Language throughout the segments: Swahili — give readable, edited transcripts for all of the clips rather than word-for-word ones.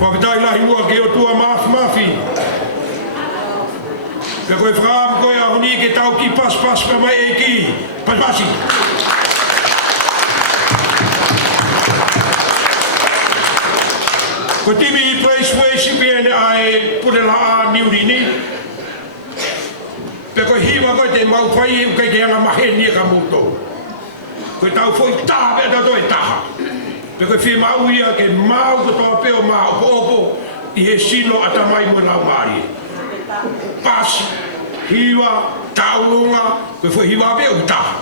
Whakatai lahi ua ke o tua mafi. Ka koe whakaam koe a honi ke tau ki pas ka mai e ki. Pasmasi. Ko timi I place wei sipiene ai pune la a niurini. Pe koe hiwa koe te mau whai u kei ke anga mahe nia ka mūtou. Koe tau fwoi taha pe ta toi taha. Pe koe whi mau ia ke mau ko toa peo mau opo I he sino ata mai mo lau mari. Pas, hiwa, taurunga, koe fwoi hiwa peo ki taha.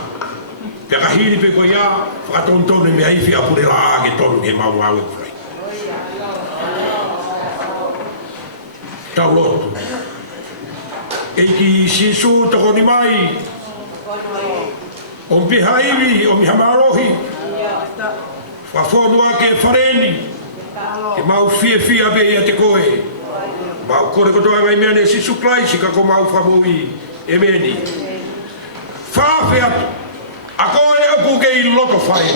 Pe ka hiri pe koe ia, whakatontone me haifi a pune la a ke tonu ke mau au e kwhai. Tau lotu. Eiki sisu tako ni mai. O mpihaiwi, o mihamarohi. Whawhonua ke whareni. Ke mau fia be ia te koe. Mau kore kotoa mai mea ne sisu klaisi ka ko mau whamui e meni. Whawhi atu. A koe apu ke I loto whai.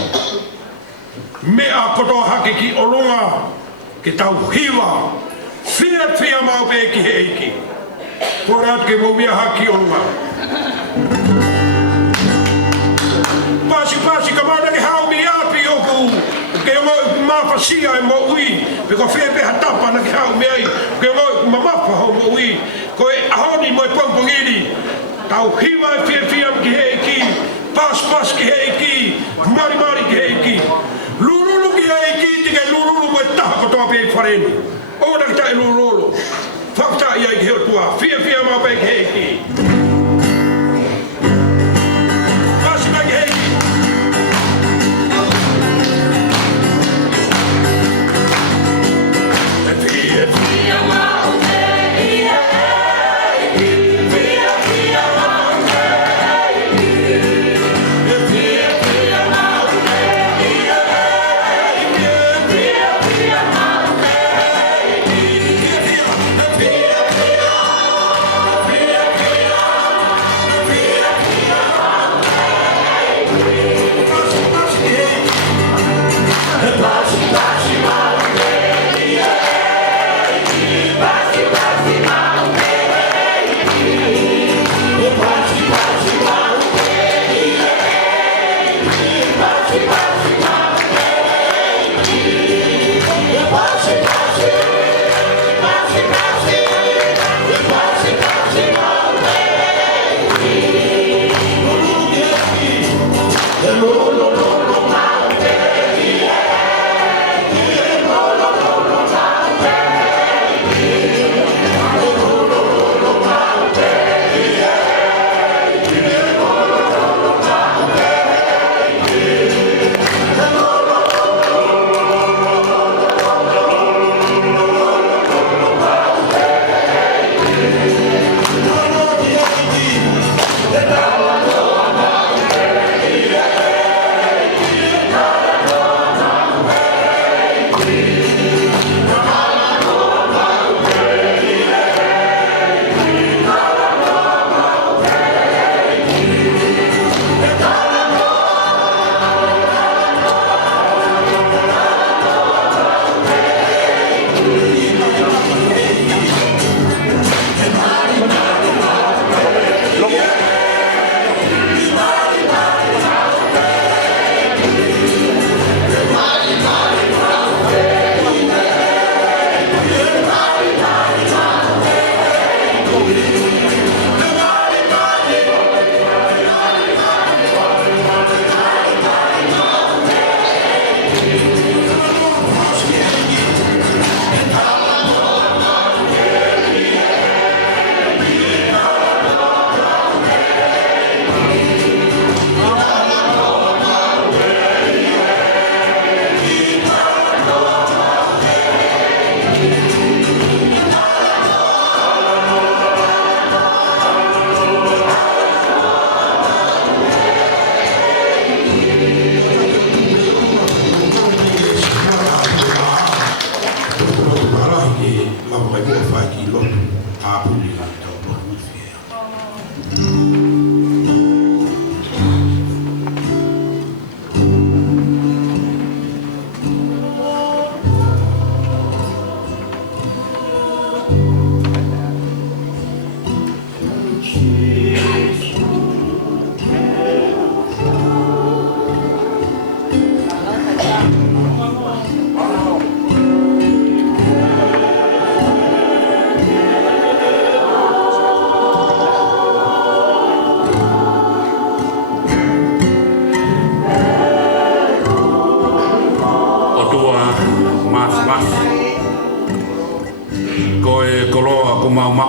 Mea kotoa hake ki olunga. Ke tau hiwa. Fia mau pe ki he eiki. Korat ke mo mea haki olunga. Pasi ka mana ke hau mi api oku. ke mo mafasia e mo ui pe ko fe pe hatapa na ke hau mei ke mo mamafa ho mo ui ko e ahoni mo pompongiri tau hiwa fia ki he ki pas ki he ki mari ki he ki lululu ki he ki te lululu mo taha ko toa pe fareni o na ki tae lululu fakta ia ki he tua fia ma pe ki he ki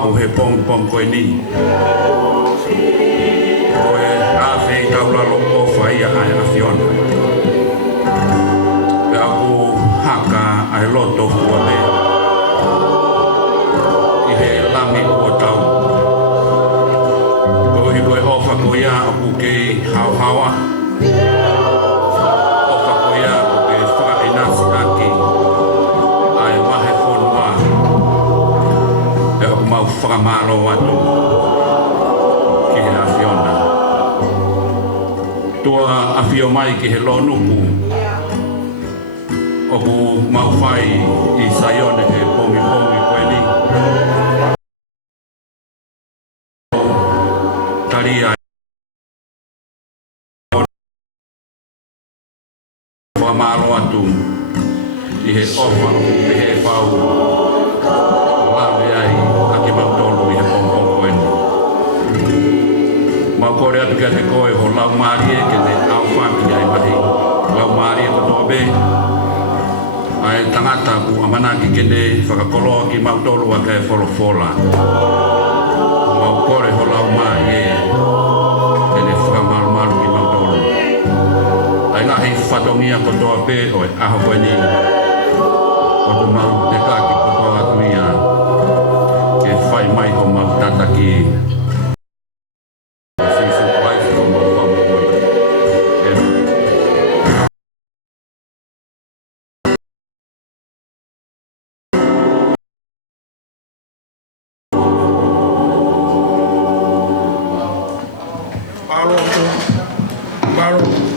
mau he pom koe ni. Koe a whei taula loko whai a ai a whiona. Pe aku haka ai loto hua me. I he lami ua tau. Koe koe ofa koe a aku kei hau hawa. Ofa koe a aku kei whakainasi aki. Ai wahe whonua. Pe aku mau whakamaro atu. Ki he a whiona. Tua a whio mai ki he lo nuku. Oku mau whai i Saione he pomi koe ni. Taria whamaro atu. ofa pe he pau. Lawe ai a ke mautolu i he pompoko enu. Mau kore atu kia te koe ho lau maari e ke te au whaki ai mahi. Lau maari e kotoa be. Ai tangata ku amanaki kene whakakoloa ki mautolu a kai wholofola. Mau kore ho lau maari e kene whakamalu ki mautolu. Ai ngahi whatongia kotoa pe o e aho koe ni. Koto mau te kaki kotoa atuia. Ke whai mai ho mau tataki. Baro.